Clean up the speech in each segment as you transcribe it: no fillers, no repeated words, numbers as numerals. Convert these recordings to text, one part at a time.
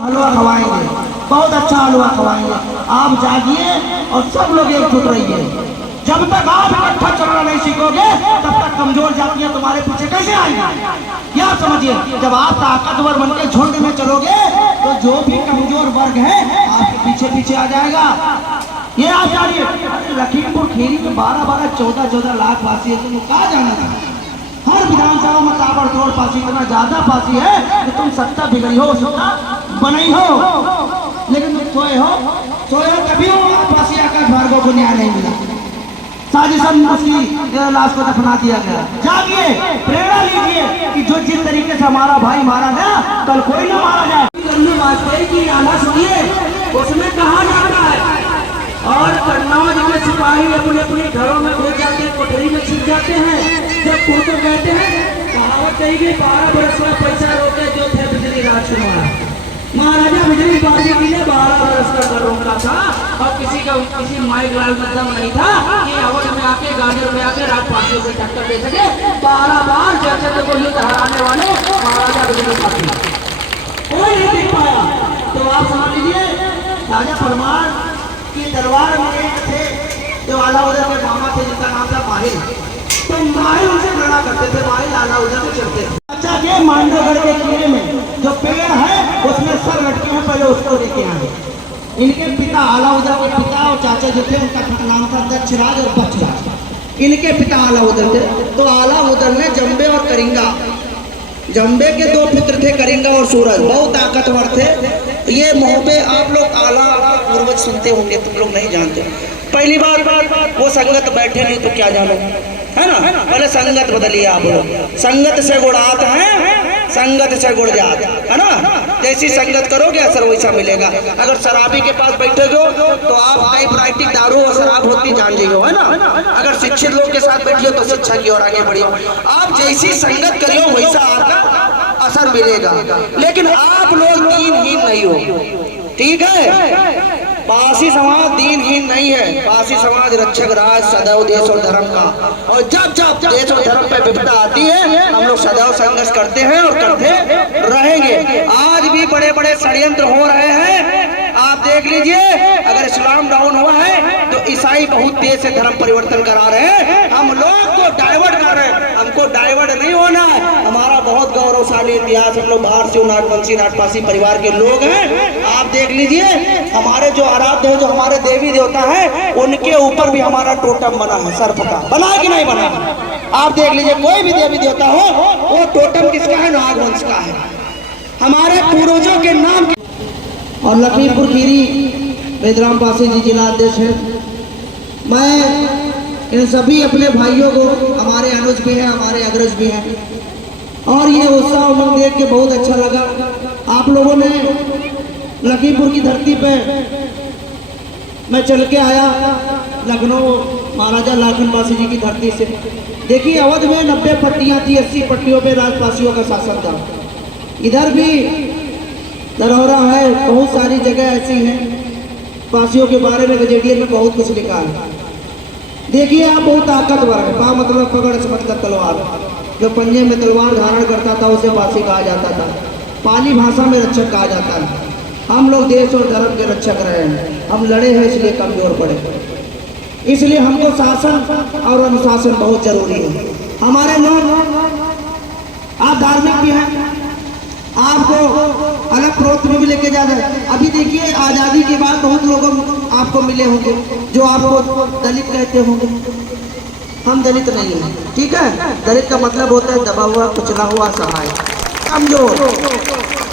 हलवा खवाएंगे, बहुत अच्छा हलवा खवाएंगे। आप जागिए और सब लोग एकजुट रहिए। जब तक आप इकट्ठा चलना नहीं सीखोगे तब तक कमजोर जातियां तुम्हारे पीछे कैसे आएंगी? क्या समझिए, जब आप ताकतवर बनकर झुंड में चलोगे तो जो भी कमजोर वर्ग है आपके पीछे पीछे आ जाएगा। ये आप जानिए, लखीमपुर खीरी में 12-12, 14-14 लाख वासी है, तुम कहाँ जाना था? हर विधानसभा में ताबड़तोड़ पासी, इतना ज्यादा पासी है कि तुम सत्ता बिगड़ी हो, सत्ता बनाई हो, लेकिन तुम सोए हो कभी हो पासी आकाश भार्गव को न्याय नहीं मिला। साजिशन उसकी लाश को दफना दिया गया। जागिए, प्रेरणा लीजिए कि जो जिस तरीके से हमारा भाई मारा गया कल कोई ना मारा जाए। वाजपेयी की आना सुनिए, उसमें कहा जाता है और कन्नौज के सिपाही अपने अपने घरों में घुस जाते हैं, कोठरी में छिप जाते हैं। जब पूछो कहते हैं कहावत कही 12 बरस में पैसा रोके जो थे बिजली राजकुमार। महाराजा बिजली बाजी की ने 12 बरस का कर रोका था और किसी माइक लाल में दम नहीं था कि अवध में आके गाजर में आके राजपाटियों से टक्कर दे सके। 12 बार जगत को युद्ध हराने वाले महाराजा बिजली बाजी कोई नहीं देख पाया। तो आप समझ लीजिए, राजा परमार के दरबार में एक थे जो आलाउद्दीन के मामा थे जिनका नाम था माहिल। तो माहिल उनसे लड़ा करते थे, माहिल आलाउद्दीन से चढ़ते थे। अच्छा के मांडवगढ़ के किले में जो पेड़ है उसमें सर लटके हैं, पहले उसको लेके आए। इनके पिता आलाउद्दीन के पिता और चाचा जो थे उनका नाम था दक्षराज और बक्षराज। इनके पिता आलाउद्दीन थे। तो आलाउद्दीन ने जंबे और करिंगा, जंबे के 2 पुत्र थे, करिंगा और सूरज, बहुत ताकतवर थे। ये मुंह पे आप लोग आला पूर्वज सुनते होंगे, तुम लोग नहीं जानते। पहली बात वो संगत बैठे नहीं तो क्या जानो, है ना? पहले संगत बदलिए आप लोग। संगत से गुणात है, संगत से गुण जात, है ना? जैसी संगत करोगे असर वैसा मिलेगा। अगर शराबी के पास बैठोगे तो आप टाइपराइटिंग दारू और शराब होती जान लीजिए, है ना? अगर शिक्षित लोग के साथ बैठिए तो शिक्षा की ओर आगे बढ़िए। आप जैसी संगत करियो वैसा आपका असर मिलेगा। लेकिन आप लोग दीनहीन नहीं हो, ठीक है? पासी समाज दीनहीन नहीं है। पासी समाज रक्षक राज सदैव देश और धर्म का, और जब जब देश और धर्म पे विपदा आती है हम लोग सदैव संघर्ष करते हैं और करते रहेंगे। आज भी बड़े बड़े षड्यंत्र हो रहे हैं, आप देख लीजिए। अगर इस्लाम डाउन हुआ है तो ईसाई बहुत तेज से धर्म परिवर्तन करा रहे हैं, हम लोग को डाइवर्ट कर रहे हैं। हमको डाइवर्ट नहीं होना है। हमारा बहुत गौरवशाली इतिहास, हम लोग भारतीय नाटवंशी नाटपासी परिवार के लोग हैं। आप देख लीजिए, हमारे जो आराध्य है, जो हमारे देवी देवता है, उनके ऊपर भी हमारा टोटम बना है, सर्प का। बना है कि नहीं बना? आप देख लीजिए, कोई भी देवी देवता हो वो टोटम किसका है? नागवंश का है, हमारे पूर्वजों के नाम। और लखीमपुर खीरी वेदराम पासी जी जिला अध्यक्ष है। मैं इन सभी अपने भाइयों को, हमारे अनुज भी हैं, हमारे अग्रज भी हैं, और ये उत्साह उमंग देख के बहुत अच्छा लगा। आप लोगों ने लखीमपुर की धरती पे मैं चल के आया, लखनऊ महाराजा लाखन पासी जी की धरती से। देखिए, अवध में 90 पट्टियाँ थी, 80 पट्टियों पे राजपासियों का शासन था। इधर भी धरोहरा है, बहुत सारी जगह ऐसी हैं। पासियों के बारे में गजेटियर में बहुत कुछ लिखा है। देखिए आप बहुत ताकतवर है। पा मतलब पकड़ से मतलब तलवार, जो पंजे में तलवार धारण करता था उसे पासी कहा जाता था। पाली भाषा में रक्षक कहा जाता है। हम लोग देश और धर्म के रक्षक रहे हैं। हम लड़े हैं इसलिए कमजोर पड़े, इसलिए हमको शासन और अनुशासन बहुत जरूरी है। हमारे लोग आप धार्मिक भी हैं, आपको अलग प्रोत में भी लेके जा रहे हैं। अभी देखिए आज़ादी के बाद बहुत लोग आपको मिले होंगे जो आपको दलित कहते होंगे। हम दलित नहीं हैं, ठीक है। दलित का मतलब होता है दबा हुआ, कुचला हुआ, सहाय, कमजोर,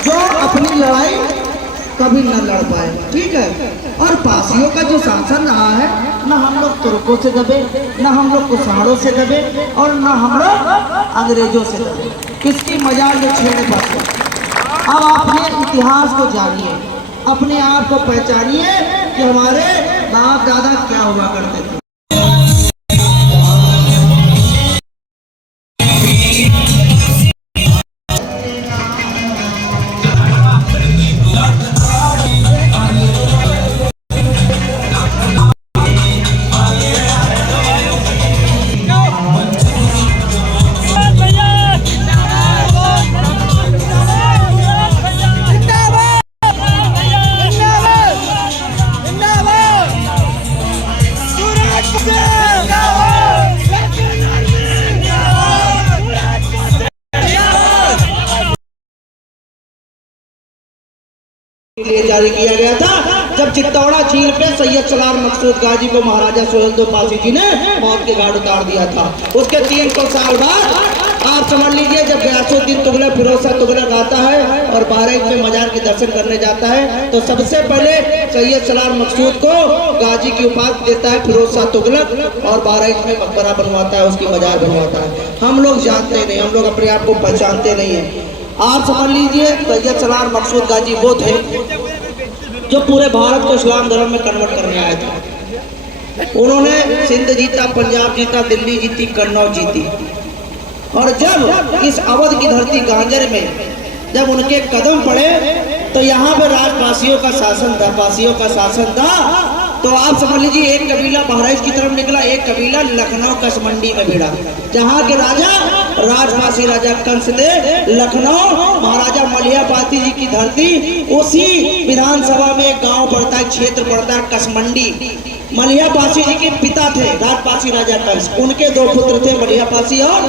जो अपनी लड़ाई कभी न लड़ पाए, ठीक है। और पासियों का जो शासन रहा है, न हम लोग तुर्कों से दबे, न हम लोग कुशाणों से दबे, और न हम लोग अंग्रेजों से दबे। किसकी मजाल में छेड़े पाते। अब अपने इतिहास को जानिए, अपने आप को पहचानिए कि हमारे बाप दादा क्या हुआ करते थे। लिए जारी किया गया था जब चित्तौड़ा झील पे सैयद सलार मकसूद गाजी को महाराजा सोहेल पासी जी ने मौत के घाट उतार दिया था। उसके 300 साल बाद आप समझ लीजिए जब गयासुद्दीन तुगलक फिरोज शाह तुगलक आता है और बहराइच में मजार के दर्शन करने जाता है, तो सबसे पहले सैयद सलार मकसूद को गाजी की उपाधि देता है फिरोज शाह तुगलक और बहराइच में मकबरा बनवाता है, उसकी मजार बनवाता है। हम लोग जानते नहीं, हम लोग अपने आप को पहचानते नहीं है। आप समझ लीजिए सैयद सलार मकसूद गाजी वो थे जो पूरे भारत को इस्लाम धर्म में कन्वर्ट करने आए थे। उन्होंने सिंध जीता, पंजाब जीता, दिल्ली जीती, कन्नौज जीती। और जब इस अवध की धरती गांजर में जब उनके कदम पड़े तो यहाँ पे राजपासियों का शासन था, पासियों का शासन था। तो आप समझ लीजिए एक कबीला बहराइच की तरफ निकला, एक कबीला लखनऊ कसमंडी में भिड़ा। जहाँ के राजा राजपासी राजा कंस थे, लखनऊ महाराजा मलियापाती जी की धरती, उसी विधानसभा में एक गांव पड़ता है, क्षेत्र पड़ता है कसमंडी। मलियापासी जी के पिता थे राजपासी राजा कंस, उनके 2 पुत्र थे मलियापासी और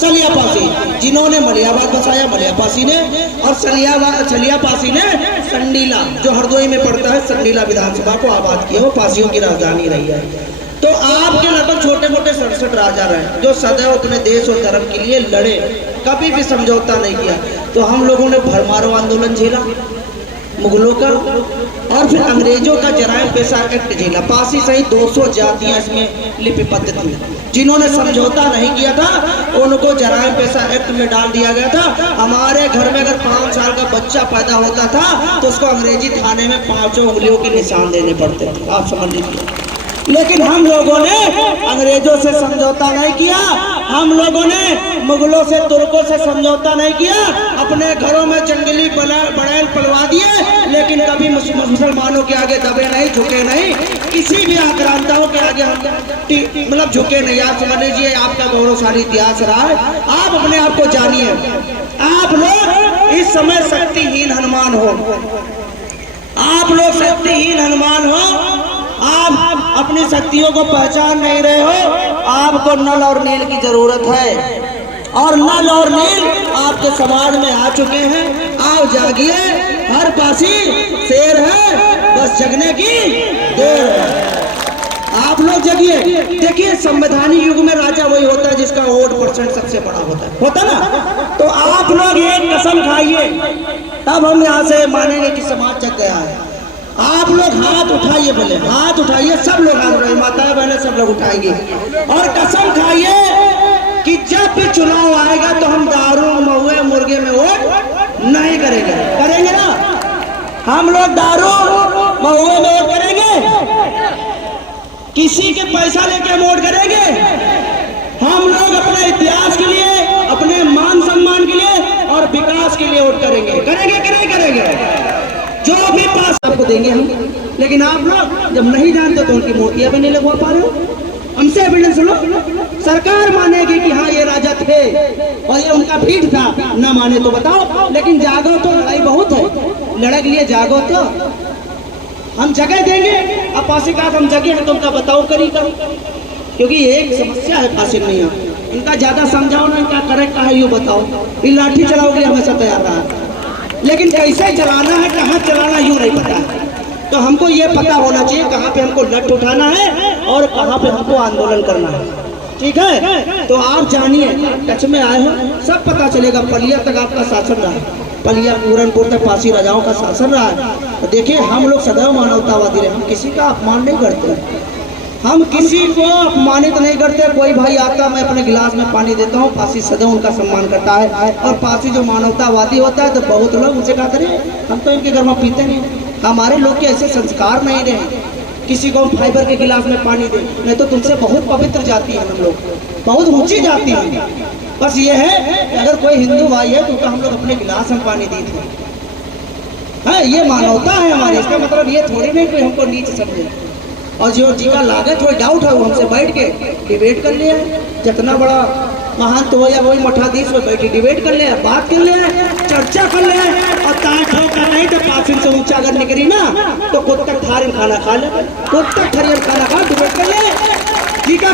सलियापासी, जिन्होंने मलियाबाद बसाया मलियापासी ने, और सलियापासी ने संडीला जो हरदोई में पड़ता है संडीला विधानसभा को आबाद किया, वो पासियों की राजधानी रही है। तो आपके लगभग छोटे मोटे 67 राजा रहे जो सदैव अपने देश और धर्म के लिए लड़े, कभी भी समझौता नहीं किया। तो हम लोगों ने भरमारो आंदोलन झेला मुगलों का, और फिर अंग्रेजों का जराइम पेशा एक्ट झेला। पासी सहित 200 जातियां इसमें लिपिबद्ध थी। जिन्होंने समझौता नहीं किया था उनको जराइम पेशा एक्ट में डाल दिया गया था। हमारे घर में अगर 5 साल का बच्चा पैदा होता था तो उसको अंग्रेजी थाने में 5 उंगलियों के निशान देने पड़ते थे, आप समझ लीजिए। लेकिन हम लोगों ने अंग्रेजों से समझौता नहीं किया, हम लोगों ने मुगलों से, तुर्कों से समझौता नहीं किया। अपने घरों में जंगली बड़ैल पलवा दिए, लेकिन कभी मुसलमानों के आगे दबे नहीं, झुके नहीं, किसी भी आक्रांताओं के आगे हम मतलब झुके नहीं। आप समझ लीजिए आपका गौरवशाली इतिहास रहा है। आप अपने आप को जानिए। आप लोग इस समय शक्तिहीन हनुमान हो, आप लोग शक्तिहीन हनुमान हो। आप अपनी शक्तियों को पहचान नहीं रहे हो। आपको नल और नील की जरूरत है, और नल और नील आपके समाज में आ चुके हैं। आप जागिए, हर पासी शेर है, बस जगने की देर है। आप लोग जगिए। देखिए संवैधानिक युग में राजा वही होता है जिसका वोट % सबसे बड़ा होता ना। तो आप लोग एक कसम खाइए, तब हम यहाँ से मानेंगे कि समाज जग गया है। आप लोग हाथ उठाइए, बोले हाथ उठाइए, सब लोग हाथ उठाइए, माताएं बहनें सब लोग उठाएंगे, और कसम खाइए कि जब भी चुनाव आएगा तो हम दारू, महुए, मुर्गे में वोट नहीं करेंगे। करेंगे ना? हम लोग दारू महुए में वोट करेंगे? किसी के पैसा लेके वोट करेंगे? हम लोग अपने इतिहास के लिए, अपने मान सम्मान के लिए और विकास के लिए वोट करेंगे। करेंगे कि नहीं करेंगे? जो भी पास आपको देंगे हम। लेकिन आप लोग जब नहीं जानते तो उनकी मूर्तियां भी नहीं लगवा पा रहे हो। हमसे एविडेंस लो, सरकार मानेगी कि हाँ ये राजा थे और ये उनका भीड़ था, ना माने तो बताओ। लेकिन जागो तो, लड़ाई बहुत है, लड़ाई के लिए जागो तो हम जगह देंगे। अब पासीघाट हम जगह है तो उनका बताओ करी करो, क्योंकि एक समस्या है पासीघाट में यहाँ, इनका ज्यादा समझाओ ना, इनका करेक्ट कहा यूँ बताओ। ये लाठी चलाओगे हमेशा तैयार रहा, लेकिन कैसे चलाना है, कहाँ चलाना यूँ नहीं पता है। तो हमको ये पता होना चाहिए कहाँ पे हमको लठ उठाना है और कहाँ पे हमको आंदोलन करना है, ठीक है। तो आप जानिए, टच में आए हो, सब पता चलेगा। पलिया तक आपका शासन रहा है, पलिया पूरनपुर तक पासी राजाओं का शासन रहा है। तो देखिए हम लोग सदैव मानवतावादी रहे, हम किसी का अपमान नहीं करते, हम किसी को अपमानित नहीं करते। कोई भाई आता, मैं अपने गिलास में पानी देता हूँ, पासी सदैव उनका सम्मान करता है। और पासी जो मानवतावादी होता है तो बहुत लोग उनसे कहते रहे हम तो इनके घर में पीते नहीं, हमारे लोग के ऐसे संस्कार नहीं रहे किसी को फाइबर के गिलास में पानी दे, नहीं तो तुमसे बहुत पवित्र जाती है, हम लोग बहुत ऊंची जाती है। बस ये है कि अगर कोई हिंदू भाई है तो हम लोग अपने गिलास में पानी दी थे, ये मानवता है हमारी। इसका मतलब ये थोड़ी नहीं कोई हमको नीच समझे। और जो जी का लागत कोई डाउट है वो हमसे बैठ के डिबेट कर लिया, जितना बड़ा महंत हो या वही मठाधीश में बैठी डिबेट कर ले, बात कर ले, चर्चा कर ले। और तार ठोकर नहीं तो पासिन से ऊंचा अगर निकली ना तो खुद तक थारी खाना खा ले, खुद तक थरियर खाना खा, डिबेट कर ले। जी का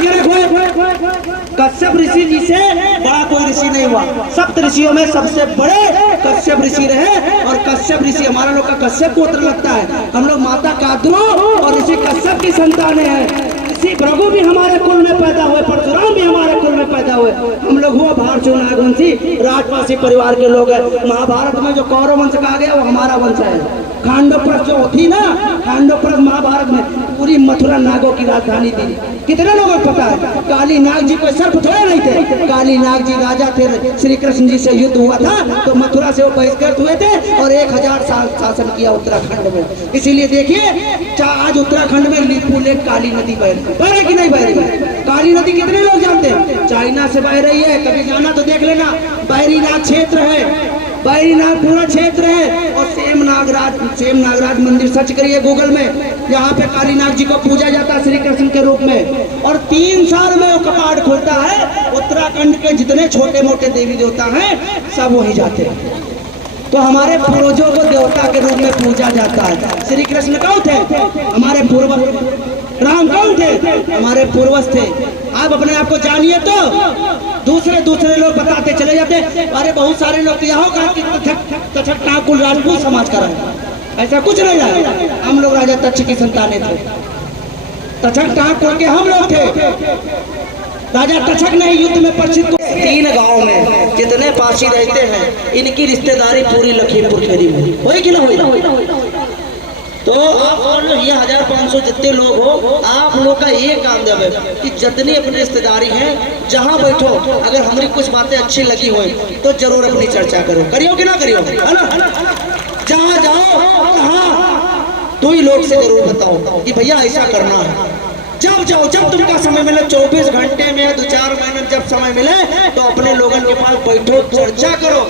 कश्यप ऋषि जी से बड़ा कोई ऋषि नहीं हुआ, सप्त ऋषियों में सबसे बड़े कश्यप ऋषि रहे। और कश्यप ऋषि हमारा लोग का कश्यप गोत्र लगता है, हम लोग माता काद्रो और ऋषि कश्यप की संतान है। ऋषि भृगु भी हमारे कुल में पैदा हुए, परशुराम भी हमारे कुल में पैदा हुए। हम लोग हुआ भारतीय नागवंशी राजवासी परिवार के लोग हैं। महाभारत में जो कौरव वंश कहा गया वो हमारा वंश है। खांडवप्रस्थ जो थी ना, खांडवप्रस्थ महाभारत में पूरी मथुरा नागों की राजधानी थी। कितने लोगों को पता है? काली नाग जी कोई सर्प थोड़े नहीं थे, काली नाग जी राजा थे। श्री कृष्ण जी से युद्ध हुआ था तो मथुरा से वो बहिष्कृत हुए थे और 1000 साल शासन किया उत्तराखंड में। इसीलिए देखिए आज उत्तराखंड में लिपू लेक काली नदी बह रही कि नहीं बह रही? काली नदी कितने लोग जानते हैं? चाइना से बह रही है, कभी जाना तो देख लेना। बहरीनाथ क्षेत्र है, बहरीनाथ पूरा क्षेत्र है। और सेम नागराज मंदिर सर्च करिए गूगल में, यहाँ पे काली नाग जी को पूजा जाता है श्री कृष्ण के रूप में। और 3 साल में वो कपाट खुलता है, उत्तराखंड के जितने छोटे मोटे देवी देवता हैं सब वहीं जाते हैं। तो हमारे पूर्वजों को देवता के रूप में पूजा जाता है। श्री कृष्ण कौन थे? हमारे पूर्वज। राम कौन थे? हमारे पूर्वज थे। आप अपने आप को जानिए तो दूसरे लोग बताते चले जाते, अरे बहुत सारे लोग तो यहाँ का तक्षक ठाकुर राजपूत समाज का रहा। ऐसा कुछ नहीं रहा, हम लोग राजा तक्ष की संतानें थे, तक्षक ठाकुर के हम लोग थे। राजा तक्षक ने युद्ध में परिचित 3 गांव में जितने पासी रहते हैं इनकी रिश्तेदारी पूरी लखीमपुर खीरी में हुई कि ना हुई? तो आप ये 1500 जितने लोग हो, आप लोग का ये काम जब है कि जितनी अपनी रिश्तेदारी है जहाँ बैठो, अगर हमारी कुछ बातें अच्छी लगी हो तो जरूर अपनी चर्चा करो, करियो कि ना करियो, है ना? जहाँ जाओ कहाँ 2 ही लोग से जरूर बताओ कि भैया ऐसा करना है। जब जाओ, जब तुमका समय मिले, 24 घंटे में 2-4 महीने जब समय मिले तो अपने लोगों के पास बैठो, चर्चा करो।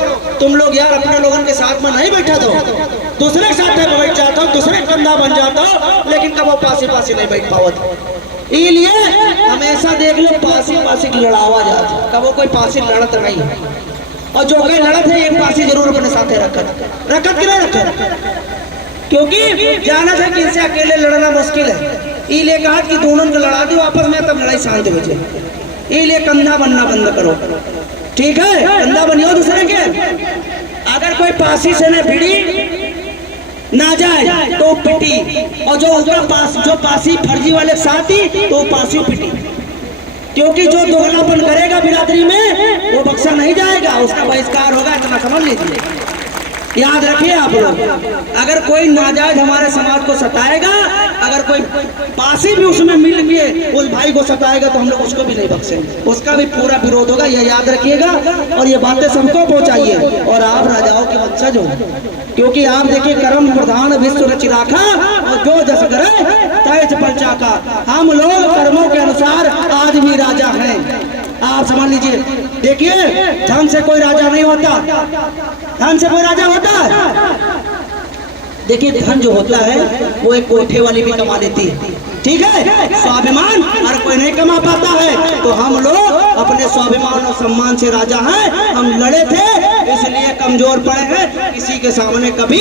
तुम लोग यार अपने लोगों के साथ में नहीं बैठा दो, दूसरे के साथ में बैठ जाता हो, दूसरे कंधा बन जाता हो, लेकिन कब वो पासी नहीं बैठ पावत। इसलिए हमेशा देख लो पासी लड़ावा जाता, कब वो कोई पासी लड़त नहीं। और जो कोई लड़त है एक पासी जरूर अपने साथ रखत कि नहीं रखत, क्योंकि जाना था कि इनसे अकेले लड़ना मुश्किल है। इसलिए कहा कि दोनों को लड़ा दो आपस में, तब लड़ाई शांत हो जाए। इसलिए कंधा बनना बंद करो, ठीक है? कंधा बनियो दूसरे के। अगर कोई पासी से न भिड़ी ना जाए तो पिटी, और जो पासी फर्जी वाले साथी तो पासी पिटी। क्योंकि जो दोगलापन करेगा बिरादरी में वो बख्शा नहीं जाएगा, उसका बहिष्कार होगा, इतना समझ लीजिए। याद रखिए आप लोग, अगर कोई नाजायज हमारे समाज को सताएगा, अगर कोई पासी भी उसमें मिल के उस भाई को सताएगा तो हम लोग उसको भी नहीं बख्शेंगे, उसका भी पूरा विरोध होगा। यह याद रखिएगा और ये बातें सबको पहुंचाइए। और आप राजाओं के वंशज हो, क्योंकि आप देखिए कर्म प्रधान विश्व रचि राखा और जो जस करे तैज पंचा का। हम लोग कर्मों के अनुसार आज भी राजा हैं, आप समझ लीजिए। देखिए धन से कोई राजा नहीं होता, धन से कोई राजा होता है? देखिए धन जो होता है वो एक कोठे वाली भी कमा लेती है, ठीक है। स्वाभिमान हर कोई नहीं कमा पाता है, तो हम लोग अपने स्वाभिमान और सम्मान से राजा हैं। हम लड़े थे इसलिए कमजोर पड़े हैं, किसी के सामने कभी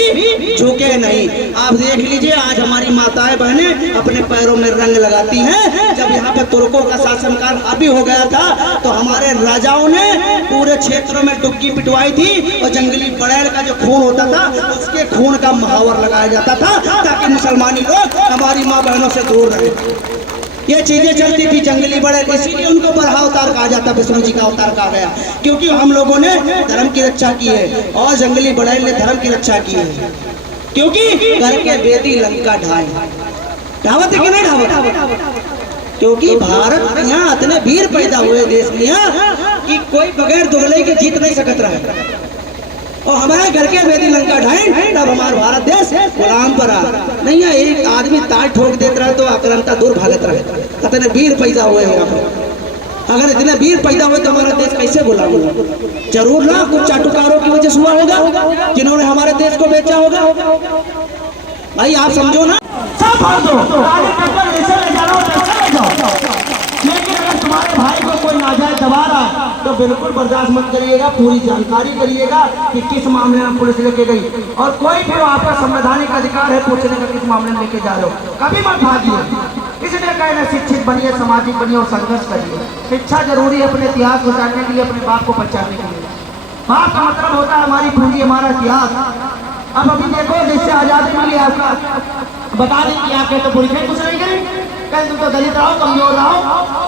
झुके नहीं। आप देख लीजिए आज हमारी माताएं बहनें अपने पैरों में रंग लगाती हैं। जब यहाँ पे तुर्कों का शासनकाल हावी हो गया था तो हमारे राजाओं ने पूरे क्षेत्रों में डुबकी पिटवाई थी और जंगली बड़ैल का जो खून होता था उसके खून का महावर लगाया जाता था ताकि मुसलमानी लोग हमारी माँ बहनों से दूर रहे। ये चीजें चलती थी जंगली बड़ैल, इसीलिए उनको बरहा अवतार कहा जाता, विष्णु जी का अवतार कहा गया, क्योंकि हम लोगों ने धर्म की रक्षा की है और जंगली बड़ैल ने धर्म की रक्षा की है। क्योंकि घर के बेदी लंका ढाए ढावत है कि नहीं ढावत, क्योंकि भारत में यहाँ इतने वीर पैदा हुए देश में कि कोई बगैर दुगले के जीत नहीं सकत रहा। और हमारे घर के बेदी लंका ढाए तब हमारा भारत देश गुलाम पर आ नहीं है। एक आदमी तार ठोक देता रहे तो आक्रांता दूर भागत रहे। इतने वीर पैदा हुए हैं यहाँ पर। अगर इतने वीर पैदा हुए तो हमारा देश कैसे गुलाम होगा? जरूर ना कुछ चाटुकारों की वजह से हुआ होगा जिन्होंने हमारे देश को बेचा होगा। भाई आप समझो ना। सब भर दो, आगे टक्कर ऐसे ले जाओ ऐसे ले जाओ, लेकिन अगर तुम्हारे भाई को कोई नाजायज दबा रहा है तो बिल्कुल बर्दाश्त मत करिएगा। पूरी जानकारी करिएगा कि किस मामले में पुलिस लेके गई, और कोई भी आपका संवैधानिक अधिकार है पूछने का किस मामले में लेके जा रहे हो। कभी मत भागिए, इसलिए कहना शिक्षित बनिए, सामाजिक बनिए और संघर्ष करिए। शिक्षा जरूरी है अपने इतिहास को जानने के लिए, अपने बाप को पहचानने के लिए। बाप का मतलब होता है हमारी पूंजी, हमारा इतिहास। अब अभी देखो जिससे आजादी मिली आपका बता दें कि आप तो पुलिस कुछ नहीं करें, कहीं तुम तो दलित रहो, कमजोर रहो,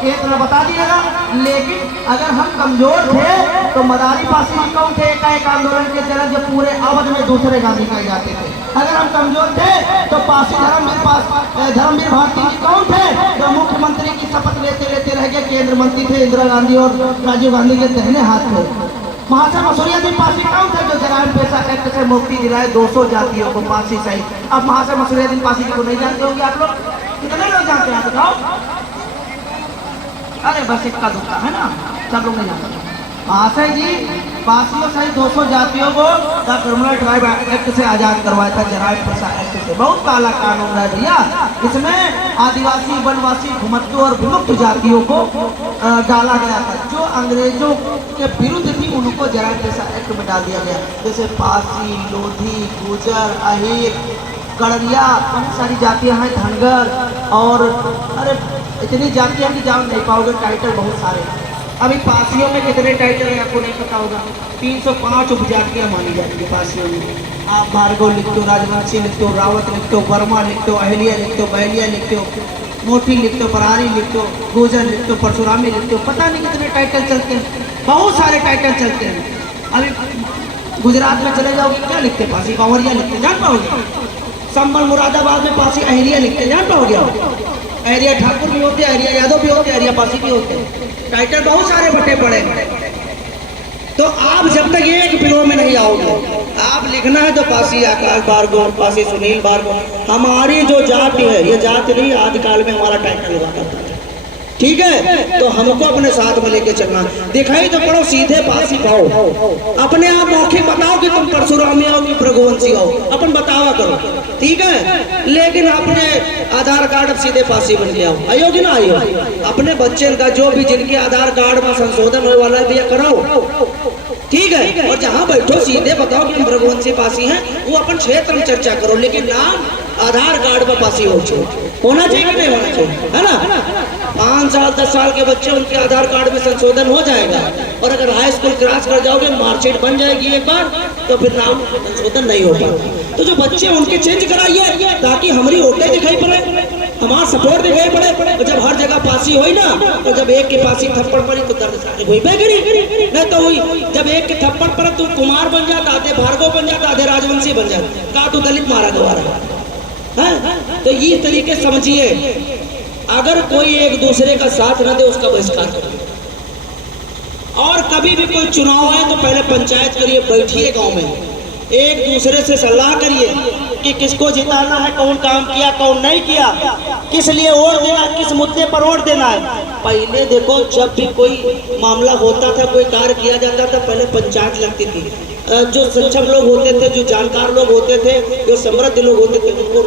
ये तो बता दिएगा। लेकिन अगर हम कमजोर थे तो मदारी फांसी कौन थे? एक आंदोलन के तहत जब पूरे अवध में दूसरे गांधी कहे जाते थे। अगर हम कमजोर थे तो पासी धर्मवीर भारती जी कौन थे? जो मुख्यमंत्री की शपथ लेते लेते रह गए, केंद्र मंत्री थे इंदिरा गांधी और राजीव गांधी के दाहिने हाथ थे। महाशय मसूरियादीन पासी कौन थे? जो जराइम पेशा एक्ट से मुक्ति दिलाए 200 जातियों को फांसी सही। अब महाशय मसूरियादीन पासी को नहीं जानते होंगे आप लोग? कितने लोग जानते हैं बताओ? अरे बस इक्का दुक्का है ना, सब लोग नहीं जानते। महाशय जी पासियों सहित 200 जातियों को द क्रिमिनल ट्राइब एक्ट से आजाद करवाया था, जराइम पेशा एक्ट से। बहुत काला कानून है भैया। इसमें आदिवासी, वनवासी, घुमत्तू और विमुक्त जातियों को डाला गया था। जो अंग्रेजों के विरुद्ध थी उनको जराइम पेशा एक्ट में डाल दिया गया। जैसे पासी, लोधी, गुजर, अहीर, गड़रिया, बहुत सारी जातियां हैं, धनगर, और अरे इतनी जातियां की जान नहीं पाओगे, टाइटल बहुत सारे। अभी पासियों में कितने टाइटल है आपको नहीं पता होगा। 305 उपजातियां मानी जाती है पासियों में। आप भार्गव लिख दो, राजवंशी लिख दो, रावत लिख दो, वर्मा लिख दो, अहलिया लिख दो, बहलिया लिख दो, मोटी लिख दो, परारी लिख दो, गुजर लिख दो, परशुरामी लिख दो, पता नहीं कितने टाइटल चलते हैं, बहुत सारे टाइटल चलते हैं। अभी गुजरात में चले जाओगे क्या लिखते? पासी बावरिया लिखते, जान पाओगे? संबल मुरादाबाद में पासी अहलिया लिखते, जान पाओगे? अहलिया ठाकुर भी होते, अहलिया यादव भी होते, अहलिया पासी भी होते। टाइटल बहुत सारे बटे पड़े। तो आप जब तक एक गिरोह में नहीं आओगे, आप लिखना है तो पासी आकाश भार्गव, पासी सुनील भार्गव। हमारी जो जाति है ये जाति नहीं, आदिकाल में हमारा टाइटल हुआ करता था, ठीक है? तो हमको अपने साथ में लेके चलना। दिखाई तो पड़ो, सीधे पासी पाओ, अपने आप मौखिक बताओ कि तुम परशुरामी आओ कि भृगुवंशी आओ, अपन बतावा करो, ठीक है? लेकिन अपने आधार कार्ड अब सीधे पासी बन गया हो, आयो कि ना आयो? अपने बच्चे का जो भी जिनके आधार कार्ड में संशोधन होने वाला है भैया कराओ, ठीक है? और जहाँ बैठो सीधे बताओ कि भृगुवंशी पासी हैं, वो अपन क्षेत्र में चर्चा करो, लेकिन नाम आधार कार्ड में पासी होना चाहिए कि नहीं होना चाहिए, है ना? 5 साल 10 साल के बच्चे, उनके आधार कार्ड में संशोधन हो जाएगा, और अगर हाई स्कूल क्रॉस कर जाओगे, मार्कशीट बन जाएगी एक बार, तो फिर नाम संशोधन नहीं होगा। तो जो बच्चे उनके चेंज कराइए ताकि हमारी वोटें दिखाई पड़े, हमारा सपोर्ट दिखाई पड़े। और जब हर जगह पासी हुई ना, तो जब एक के पासी थप्पड़ पड़ी तो दर्द सारे हुई बेगड़ी नहीं तो हुई। जब एक के थप्पड़ पड़ा तो कुमार बन जाता, आधे भार्गव बन जाता, आधे राजवंशी बन जाता, कहा तो दलित मारा गवारा है। तो ये तरीके समझिए, अगर कोई एक दूसरे का साथ न दे उसका बहिष्कार करिए। और कभी भी कोई चुनाव है तो पहले पंचायत करिए, बैठिए गांव में, एक दूसरे से सलाह करिए कि किसको जिताना है, कौन काम किया कौन नहीं किया, किस लिए वोट देना, किस मुद्दे पर वोट देना है। पहले देखो, जब भी कोई मामला होता था, कोई कार्य किया जाता था, पहले पंचायत लगती थी। जो सक्षम लोग होते थे, जो जानकार लोग होते थे, जो समृद्ध लोग होते थे, उनको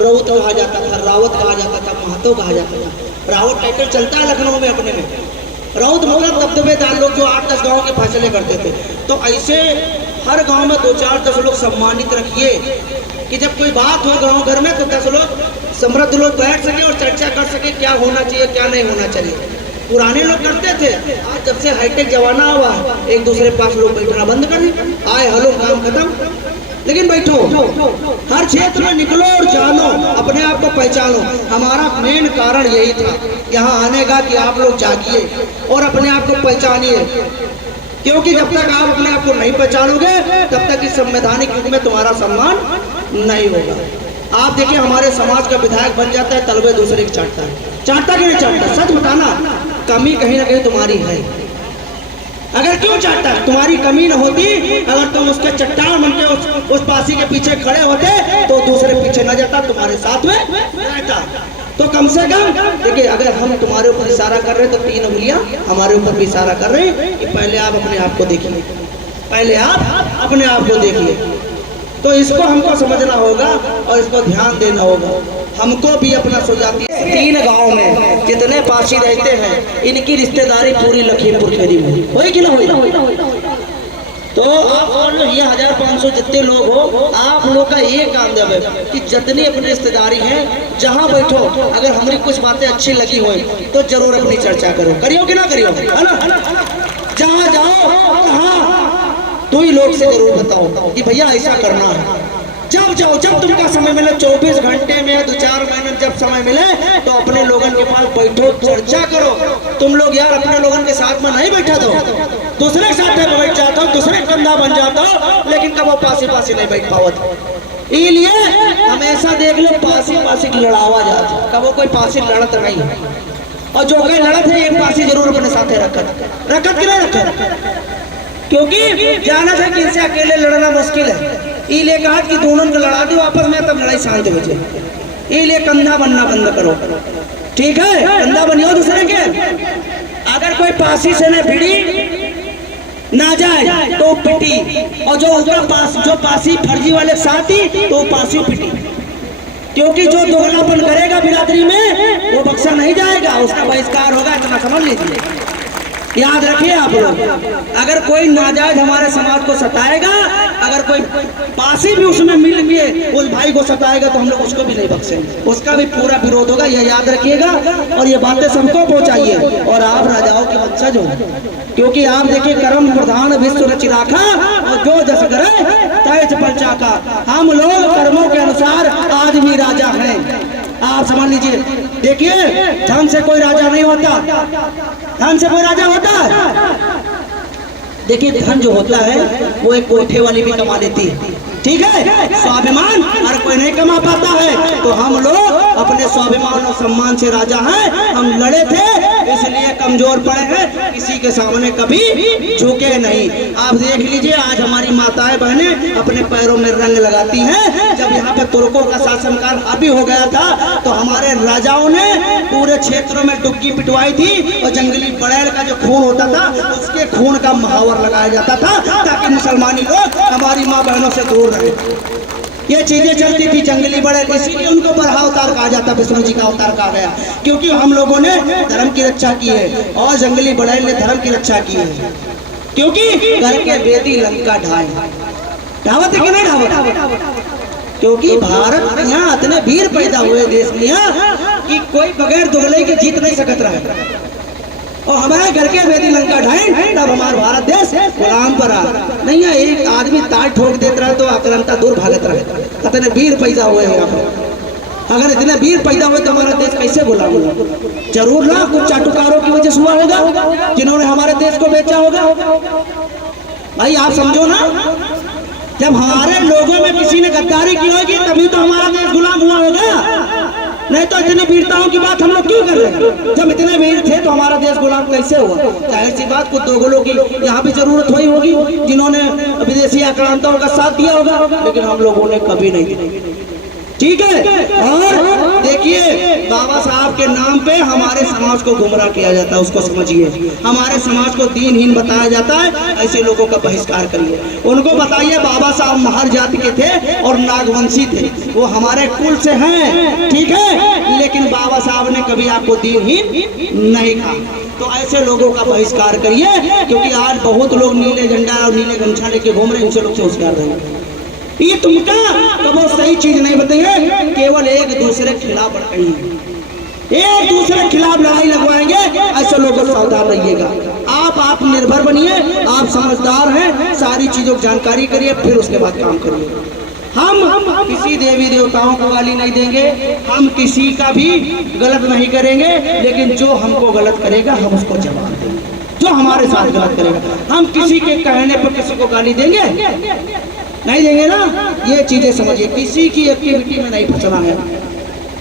राउत कहा जाता था, रावत कहा जाता था, महतो कहा जाता था। रावत टाइटल चलता है लखनऊ में अपने में। राउत मतलब दबदबेदार लोग जो 8-10 गाँव के फैसले करते थे। तो ऐसे हर गाँव में 2-4-10 लोग सम्मानित रखिए कि जब कोई बात हो गाँव घर में तो 10 लोग समृद्ध लोग बैठ सके और चर्चा कर सके क्या होना चाहिए, क्या नहीं होना चाहिए। पुराने लोग करते थे, आज जब से हाईटेक जमाना हुआ, एक दूसरे पास लोग बैठना बंद कर दिए, आए हलो काम खत्म। लेकिन बैठो, हर क्षेत्र में निकलो और जानो, अपने आप को पहचानो। हमारा मेन कारण यही था यहाँ आने का कि आप लोग जागिए और अपने आप को पहचानिए, क्योंकि जब तक आप अपने आप को नहीं पहचानोगे तब तक इस संवैधानिक युग में तुम्हारा सम्मान नहीं होगा। आप देखिए, हमारे समाज का विधायक बन जाता है, तलबे दूसरे की चाटता है। चाटता कि नहीं चाटता? सच बताना, कमी कहीं ना कहीं तुम्हारी है। अगर क्यों चाहता है? तुम्हारी कमी न होती, अगर तुम उसके चट्टान बन के उस पासी के पीछे खड़े होते तो दूसरे पीछे न जाता, तुम्हारे साथ में रहता। तो कम से कम देखिए, अगर हम तुम्हारे ऊपर इशारा कर रहे हैं तो 3 उंगलियां हमारे ऊपर भी इशारा कर रहे हैं कि पहले आप अपने आप को देखिए, पहले आप अपने आप को देखिए। तो इसको हमको समझना होगा और इसको ध्यान देना होगा। हमको भी अपना सोजाती 3 गांव में कितने पासी रहते हैं, इनकी रिश्तेदारी पूरी लखीमपुर खीरी में होई कि ना होई? तो आप और ये 1500 जितने लोग हो, आप लोग का ये काम जब है कि जितनी अपनी रिश्तेदारी है, जहाँ बैठो, अगर हमारी कुछ बातें अच्छी लगी हो तो जरूर अपनी चर्चा करो। करियो कि ना करियो, है ना? जहाँ जाओ हाँ तो ही लोग से जरूर बताओ कि भैया ऐसा करना है। जब जाओ, जब तुमका समय मिले, 24 घंटे में 2-4 महीने जब समय मिले तो अपने लोगों के पास बैठो, चर्चा करो। तुम लोग यार अपने लोगों के साथ में नहीं बैठा दो, दूसरे के साथ में बैठ जाता हो, दूसरे कंधा बन जाता हो, लेकिन कब वो पासी नहीं बैठ पावत। इसलिए हमेशा देख लो पासी की लड़ावा जाता, कब वो कोई पासी लड़त नहीं। और जो कोई लड़त है, एक पासी जरूर अपने साथ रखत कि नहीं रखत, क्योंकि जाना था कि इनसे अकेले लड़ना मुश्किल है। इसलिए कहा कि दोनों को लड़ा दो आपस में, तब लड़ाई शांत हो जाए। इसलिए कंधा बनना बंद करो, ठीक है? कंधा बनियो दूसरे के। अगर कोई पासी से न भिड़ी ना जाए तो पिटी, और जो पासी फर्जी वाले साथी तो पासी पिटी, क्योंकि जो दोगलापन करेगा बिरादरी में वो बख्शा नहीं जाएगा, उसका बहिष्कार होगा। इतना समझ लीजिए, याद रखिए आप लोग। अगर कोई नाजायज हमारे समाज को सताएगा, अगर कोई पासी भी उसमें मिल के उस भाई को सताएगा तो हम लोग उसको भी नहीं बख्शेंगे, उसका भी पूरा विरोध होगा। यह याद रखिएगा और ये बातें सबको पहुंचाइए। और आप राजाओं के वंशज हो, क्योंकि आप देखिए, कर्म प्रधान विश्व रचि राखा और जो जस करे तैस परचा का। हम लोग कर्मों के अनुसार आज भी राजा हैं। आप समझ लीजिए। देखिए, धन से कोई राजा नहीं होता, धन से कोई राजा होता है? देखिए, धन जो होता है वो एक कोठे वाली भी कमा लेती है, ठीक है? स्वाभिमान हर कोई नहीं कमा पाता है। तो हम लोग अपने स्वाभिमान और सम्मान से राजा हैं। हम लड़े थे इसलिए कमजोर पड़े हैं, किसी के सामने कभी झुके नहीं। आप देख लीजिए, आज हमारी माताएं बहनें अपने पैरों में रंग लगाती हैं। जब यहाँ पे तुर्कों का शासनकाल हावी हो गया था तो हमारे राजाओं ने पूरे क्षेत्रों में डुबकी पिटवाई थी और जंगली बड़ैल का जो खून होता था उसके खून का महावर लगाया जाता था, ताकि मुसलमानी लोग हमारी माँ बहनों से दूर रहे। ये चीजें चलती थी, जंगली बड़ैल, इसीलिए उनको बरहा अवतार कहा जाता, विष्णु जी का अवतार कहा गया, क्योंकि हम लोगों ने धर्म की रक्षा की है और जंगली बड़ैल ने धर्म की रक्षा की है। क्योंकि घर के बेदी लंका ढाए, ढावत है कि नहीं ढावत? क्योंकि भारत यहाँ इतने वीर पैदा हुए देश में कि कोई बगैर दुगले के जीत नहीं सकत रहे। और हमारे घर के बेदी लंका ढाए, तब हमारा भारत देश गुलाम पर आ नहीं है। एक आदमी तार ठोक देता रहे तो आक्रांता दूर भागत रहे। इतने वीर पैदा हुए हैं यहाँ पर। अगर इतने वीर पैदा हुए तो हमारा देश कैसे गुलाम होगा? जरूर ना कुछ चाटुकारों की वजह से हुआ होगा, जिन्होंने हमारे देश को बेचा होगा। भाई आप समझो ना, जब हमारे लोगों में किसी ने गद्दारी की होगी तभी तो हमारा देश गुलाम हुआ होगा। नहीं तो इतनी वीरताओं की बात हम लोग क्यों कर रहे हैं? जब इतने वीर थे तो हमारा देश गुलाम कैसे हुआ? जाहिर सी बात, कुछ दोगलों की यहाँ भी जरूरत हुई होगी, जिन्होंने विदेशी आक्रांताओं का साथ दिया होगा, लेकिन हम लोगों ने कभी नहीं, ठीक है? और देखिए, बाबा साहब के नाम पे हमारे समाज को गुमराह किया जाता है, उसको समझिए। हमारे समाज को दीनहीन बताया जाता है, ऐसे लोगों का बहिष्कार करिए। उनको बताइए बाबा साहब महर जाति के थे और नागवंशी थे, वो हमारे कुल से हैं, ठीक है, लेकिन बाबा साहब ने कभी आपको दीनहीन नहीं कहा। तो ऐसे लोगों का बहिष्कार करिए, क्योंकि आज बहुत लोग नीले झंडा और नीले गमछा लेके घूम रहे हैं, उनसे लोग से होशियार रहेंगे। ये तुमका तो वो सही चीज नहीं बताइए, केवल एक दूसरे के खिलाफ भड़काएंगे, एक दूसरे के खिलाफ लड़ाई लगवाएंगे। ऐसे लोगों से सावधान रहिएगा। आप आत्मनिर्भर बनिए, आप समझदार हैं, सारी चीजों की जानकारी करिए, फिर उसके बाद काम करिए। हम किसी देवी देवताओं को गाली नहीं देंगे, हम किसी का भी गलत नहीं करेंगे, लेकिन जो हमको गलत करेगा हम उसको जवाब देंगे। जो हमारे साथ गलत करेगा, हम किसी के कहने पर किसी को गाली देंगे नहीं देंगे ना। ये चीजें समझिए, किसी की एक्टिविटी में नहीं फंसना है।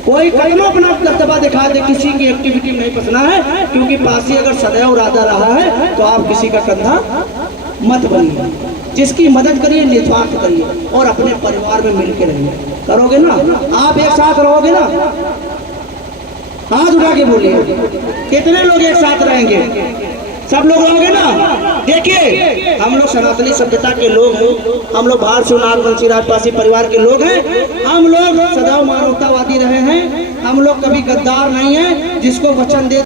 कोई कदम अपना दबदबा दिखा दे, किसी की एक्टिविटी में नहीं फंसना है, क्योंकि पासी अगर सदैव राधा रहा है तो आप किसी का कंधा मत बनिए। जिसकी मदद करिए, निस्वार्थ करिए, और अपने परिवार में मिलकर रहिए। करोगे ना, आप एक साथ रहोगे ना, हाथ उठा के बोलिए, कितने लोग एक साथ रहेंगे? सब लोग रहोगे ना। देखिए, हम लोग सनातनी सभ्यता के लोग हैं, हम लोग भारत से नागवंशी राजपासी परिवार के लोग हैं, हम लोग सदैव मानवतावादी रहे हैं, हम लोग कभी गद्दार नहीं है। जिसको वचन दे